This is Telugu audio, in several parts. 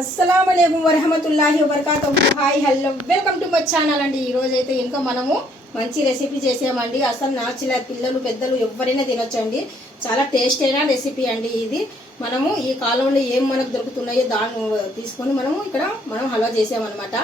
అస్సలాముఅలైకుం వరహమతుల్లాహి వబర్కాతుహు. Hi hello welcome to my channel అండి. ఈరోజు అయితే ఇంకా మనము మంచి రెసిపీ చేసామండి. అసలు నాచిల పిల్లలు పెద్దలు ఎవరైనా తినొచ్చండి. చాలా టేస్ట్ అయిన రెసిపీ అండి ఇది. మనము ఈ కాలంలో ఏం మనకు దొరుకుతున్నాయో దాన్ని తీసుకొని మనం హల్వా చేసామన్నమాట.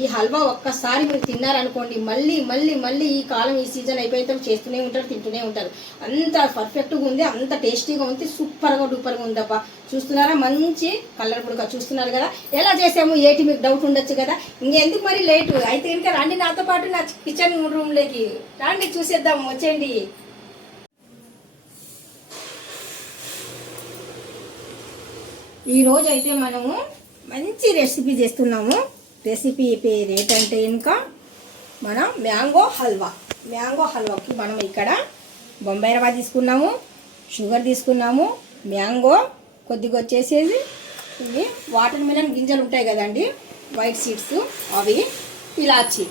ఈ హల్వా ఒక్కసారి మీరు తిన్నారనుకోండి మళ్ళీ మళ్ళీ మళ్ళీ ఈ కాలం ఈ సీజన్ అయిపోయితే చేస్తూనే ఉంటారు, తింటూనే ఉంటారు. అంత పర్ఫెక్ట్గా ఉంది, అంత టేస్టీగా ఉంది, సూపర్గా డూపర్గా ఉందబ్బా. చూస్తున్నారా, మంచి కలర్ కూడా చూస్తున్నారు కదా. ఎలా చేసాము ఏటి మీకు డౌట్ ఉండొచ్చు కదా. ఇంకెందుకు మరి లేటు అయితే ఇంకా రండి నాతో పాటు నా కిచెన్ రూమ్లోకి రండి, చూసేద్దాం, వచ్చేయండి. ఈరోజు అయితే మనము మంచి రెసిపీ చేస్తున్నాము. రెసిపీ పేరు ఏంటంటే ఇంకా మనం మ్యాంగో హల్వాకి మనం ఇక్కడ బొంబాయి రవ్వ తీసుకున్నాము, షుగర్ తీసుకున్నాము, మ్యాంగో కొద్దిగా వచ్చేసేది ఇవి వాటర్ మిలన్ గింజలు ఉంటాయి కదండి, వైట్ సీడ్స్, అవి ఇలాచి.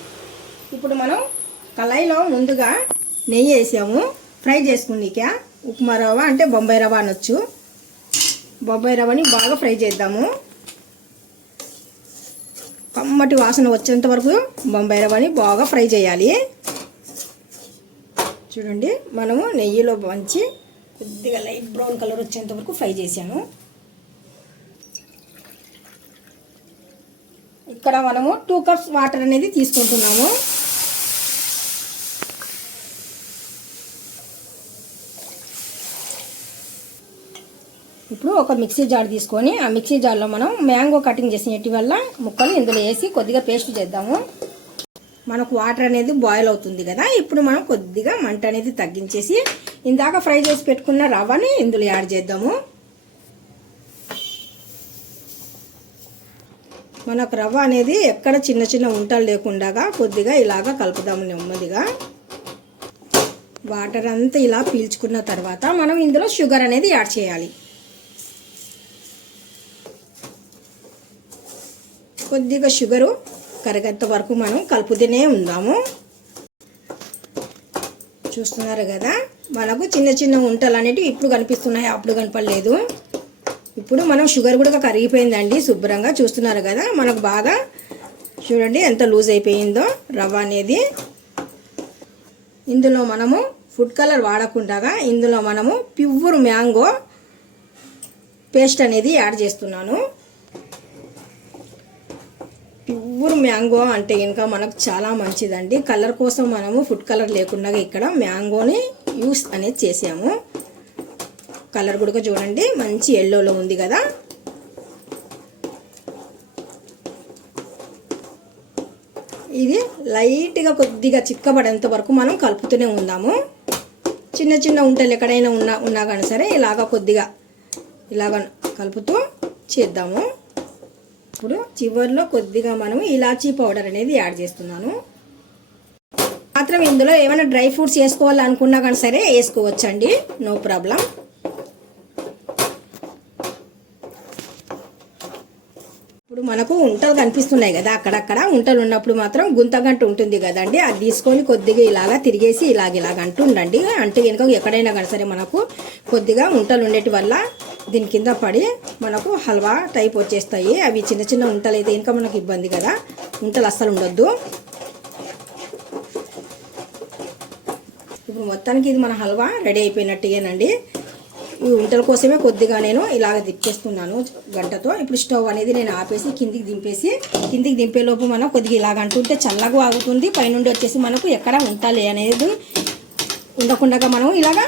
ఇప్పుడు మనం కళాయిలో ముందుగా నెయ్యి వేసాము ఫ్రై చేసుకునిక. ఉప్మా రవ్వ అంటే బొంబాయి రవ్వ అనొచ్చు. బొంబాయి రవ్వని బాగా ఫ్రై చేద్దాము. కమ్మటి వాసన వచ్చేంత వరకు బొంబాయి రవ్వని బాగా ఫ్రై చేయాలి. చూడండి, మనము నెయ్యిలో మంచి కొద్దిగా లైట్ బ్రౌన్ కలర్ వచ్చేంత వరకు ఫ్రై చేశాను. ఇక్కడ మనము 2 కప్స్ వాటర్ అనేది తీసుకుంటున్నాము. ఇప్పుడు ఒక మిక్సీ జార్ తీసుకొని ఆ మిక్సీ జార్లో మనం మ్యాంగో కటింగ్ చేసినట్టు వల్ల ముక్కలు ఇందులో వేసి కొద్దిగా పేస్ట్ చేద్దాము. మనకు వాటర్ అనేది బాయిల్ అవుతుంది కదా. ఇప్పుడు మనం కొద్దిగా మంట అనేది తగ్గించేసి ఇందాక ఫ్రై చేసి పెట్టుకున్న రవ్వని ఇందులో యాడ్ చేద్దాము. మనకు రవ్వ అనేది ఎక్కడ చిన్న చిన్న ఉంటలు లేకుండా కొద్దిగా ఇలాగా కలుపుదాము నెమ్మదిగా. వాటర్ అంతా ఇలా పీల్చుకున్న తర్వాత మనం ఇందులో షుగర్ అనేది యాడ్ చేయాలి. కొద్దిగా షుగరు కరిగేంత వరకు మనం కలుపుతూనే ఉందాము. చూస్తున్నారు కదా, మనకు చిన్న చిన్న ఉంటలు అనేవి ఇప్పుడు కనిపిస్తున్నాయి, అప్పుడు కనపడలేదు. ఇప్పుడు మనం షుగర్ కూడా కరిగిపోయిందండి శుభ్రంగా. చూస్తున్నారు కదా, మనకు బాగా చూడండి ఎంత లూజ్ అయిపోయిందో రవ్వ అనేది. ఇందులో మనము ఫుడ్ కలర్ వాడకుండా ఇందులో మనము ప్యూర్ మ్యాంగో పేస్ట్ అనేది యాడ్ చేస్తున్నాను. ప్యూర్ మ్యాంగో అంటే ఇంకా మనకు చాలా మంచిదండి. కలర్ కోసం మనము ఫుడ్ కలర్ లేకుండా ఇక్కడ మ్యాంగోని యూస్ అనేది చేసాము. కలర్ కూడా చూడండి మంచి ఎల్లోలో ఉంది కదా. ఇది లైట్గా కొద్దిగా చిక్కబడేంత వరకు మనం కలుపుతూనే ఉందాము. చిన్న చిన్న ఉంటలు ఎక్కడైనా ఉన్నా కానీ సరే ఇలాగ కొద్దిగా ఇలాగ కలుపుతూ చేద్దాము. ఇప్పుడు చివరిలో కొద్దిగా మనము ఇలాచీ పౌడర్ అనేది యాడ్ చేస్తున్నాను. మాత్రం ఇందులో ఏమైనా డ్రై ఫ్రూట్స్ వేసుకోవాలనుకున్నా కానీ సరే వేసుకోవచ్చండి, నో ప్రాబ్లం. ఇప్పుడు మనకు ఉంటలు కనిపిస్తున్నాయి కదా, అక్కడక్కడ ఉంటలు ఉన్నప్పుడు మాత్రం గుంతగంట ఉంటుంది కదండి, అది తీసుకొని కొద్దిగా ఇలాగా తిరిగేసి ఇలాగ అంటూ ఉండండి. అంటే కనుక ఎక్కడైనా కానీ సరే మనకు కొద్దిగా ఉంటలు ఉండేటి వల్ల దీని కింద పడి మనకు హల్వా టైప్ వచ్చేస్తాయి. అవి చిన్న చిన్న ఉంటలు అయితే ఇంకా మనకు ఇబ్బంది కదా, ఉంటలు అస్సలు ఉండొద్దు. ఇప్పుడు మొత్తానికి ఇది మన హల్వా రెడీ అయిపోయినట్టుగానండి. ఈ ఉంటల కోసమే కొద్దిగా నేను ఇలాగ తిప్పేస్తున్నాను గంటతో. ఇప్పుడు స్టవ్ అనేది నేను ఆపేసి కిందికి దింపేలోపు మనం కొద్దిగా ఇలాగ అంటుంటే చల్లగా ఆగుతుంది. పైనుండి వచ్చేసి మనకు ఎక్కడ ఉండాలి అనేది ఉండకుండా మనం ఇలాగా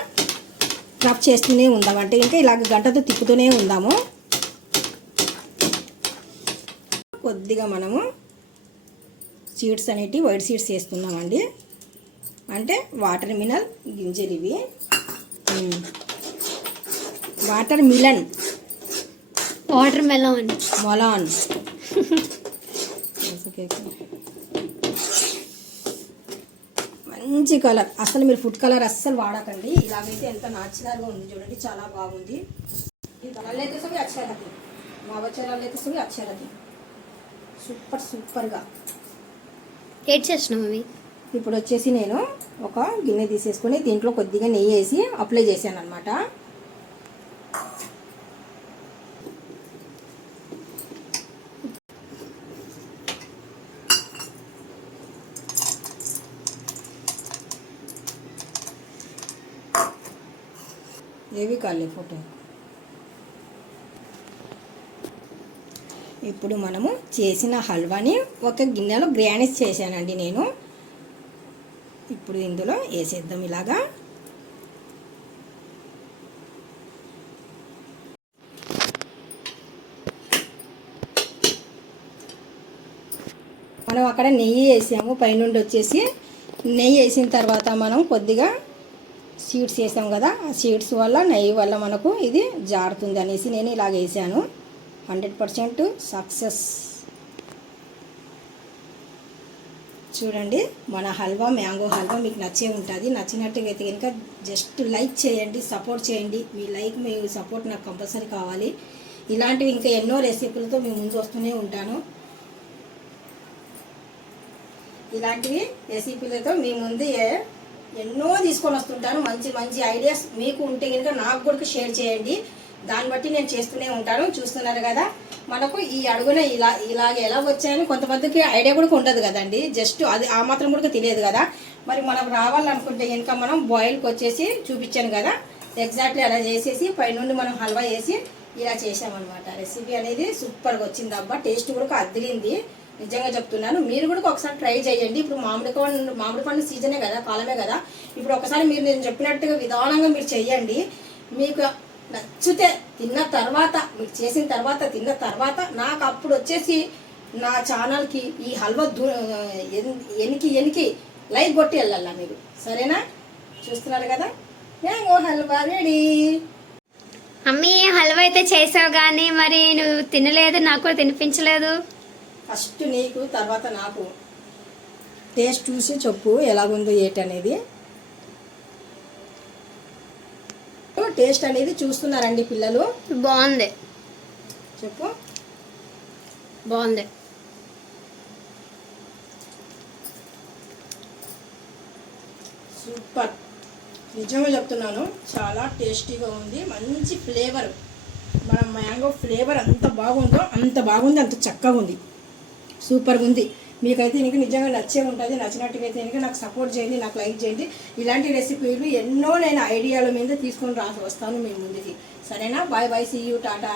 రబ్ చేస్తూనే ఉందాం. అంటే ఇంకా ఇలాగ గంటతో తిప్పుతూనే ఉందాము. కొద్దిగా మనము సీడ్స్ అనేటివి వైట్ సీడ్స్ వేస్తున్నామండి. అంటే వాటర్ మిలన్ గింజలు ఇవి. వాటర్ మెలాన్ మంచి కలర్. అసలు మీరు ఫుడ్ కలర్ అస్సలు వాడకండి. ఇలాగైతే ఎంత నాచురల్గా ఉంది చూడండి, చాలా బాగుంది. సూపర్గా ఏడ్ చేస్తున్నాం అవి. ఇప్పుడు వచ్చేసి నేను ఒక గిన్నె తీసేసుకొని దీంట్లో కొద్దిగా నెయ్యి వేసి అప్లై చేశాను అనమాట. ఏవి కాలే ఫోటో. ఇప్పుడు మనము చేసిన హల్వాని ఒక గిన్నెలో గ్రానిష్ చేశానండి నేను. ఇప్పుడు ఇందులో వేసేద్దాం ఇలాగా. మనం అక్కడ నెయ్యి వేసాము పైనుండి వచ్చేసి. నెయ్యి వేసిన తర్వాత మనం కొద్దిగా సీడ్స్ వేసాం కదా, ఆ సీడ్స్ వల్ల నెయ్యి వల్ల మనకు ఇది జారుతుంది అనేసి నేను ఇలాగ వేసాను. 100% సక్సెస్. చూడండి మన హల్వా, మ్యాంగో హల్వా మీకు నచ్చే ఉంటుంది. నచ్చినట్టుగా అయితే కనుక జస్ట్ లైక్ చేయండి, సపోర్ట్ చేయండి. మీ లైక్, మీ సపోర్ట్ నాకు కంపల్సరీ కావాలి. ఇలాంటివి ఇంకా ఎన్నో రెసిపీలతో మీ ముందు వస్తూనే ఉంటాను. ఇలాంటివి రెసిపీలతో మీ ముందు ఎన్నో తీసుకొని వస్తుంటాను. మంచి మంచి ఐడియాస్ మీకు ఉంటే కనుక నాకు కూడా షేర్ చేయండి. దాన్ని బట్టి నేను చేస్తూనే ఉంటాను. చూస్తున్నారు కదా, మనకు ఈ అడుగున ఇలాగే ఎలా వచ్చాయని కొంతమందికి ఐడియా కూడా ఉండదు కదండి. జస్ట్ అది ఆ మాత్రం కూడా తెలియదు కదా. మరి మనకు రావాలనుకుంటే కనుక మనం బాయిల్కి వచ్చేసి చూపించాను కదా, ఎగ్జాక్ట్లీ అలా చేసేసి పైనుండి మనం హల్వా వేసి ఇలా చేసామన్నమాట. రెసిపీ అనేది సూపర్గా వచ్చింది అబ్బా. టేస్ట్ కూడా అదిరింది, నిజంగా చెప్తున్నాను. మీరు కూడా ఒకసారి ట్రై చేయండి. ఇప్పుడు మామిడి పండు సీజనే కదా, కాలమే కదా. ఇప్పుడు ఒకసారి మీరు నేను చెప్పినట్టుగా విధానంగా మీరు చెయ్యండి. మీకు నచ్చితే తిన్న తర్వాత, మీరు చేసిన తర్వాత తిన్న తర్వాత నాకు అప్పుడు వచ్చేసి నా ఛానల్కి ఈ హల్వా ఎనికి లైక్ కొట్టి వెళ్ళాలా మీరు, సరేనా? చూస్తున్నారు కదా, మ్యాంగో హల్వా రెడీ. అమ్మీ హల్వా అయితే చేసావు కానీ మరి నువ్వు తినలేదు, నాకు కూడా తినిపించలేదు. ఫస్ట్ నీకు తర్వాత నాకు టేస్ట్ చూసి చెప్పు ఎలాగుందో ఏంటనేది. టేస్ట్ అనేది చూస్తున్నారండి పిల్లలు. బాగుంది, చెప్పు. బాగుంది. సూపర్, నిజంగా చెప్తున్నాను. చాలా టేస్టీగా ఉంది, మంచి ఫ్లేవర్. మన మ్యాంగో ఫ్లేవర్ అంత బాగుందో అంత బాగుంది, అంత చక్కగా ఉంది, సూపర్గా ఉంది. మీకైతే ఇంక నిజంగా నచ్చే ఉంటుంది. నచ్చినట్టుగా అయితే ఇంక నాకు సపోర్ట్ చేయండి, నాకు లైక్ చేయండి. ఇలాంటి రెసిపీలు ఎన్నో నేను ఐడియాల మీద తీసుకొని వస్తాను మీ ముందుకి, సరేనా? Bye bye, see you, Tata.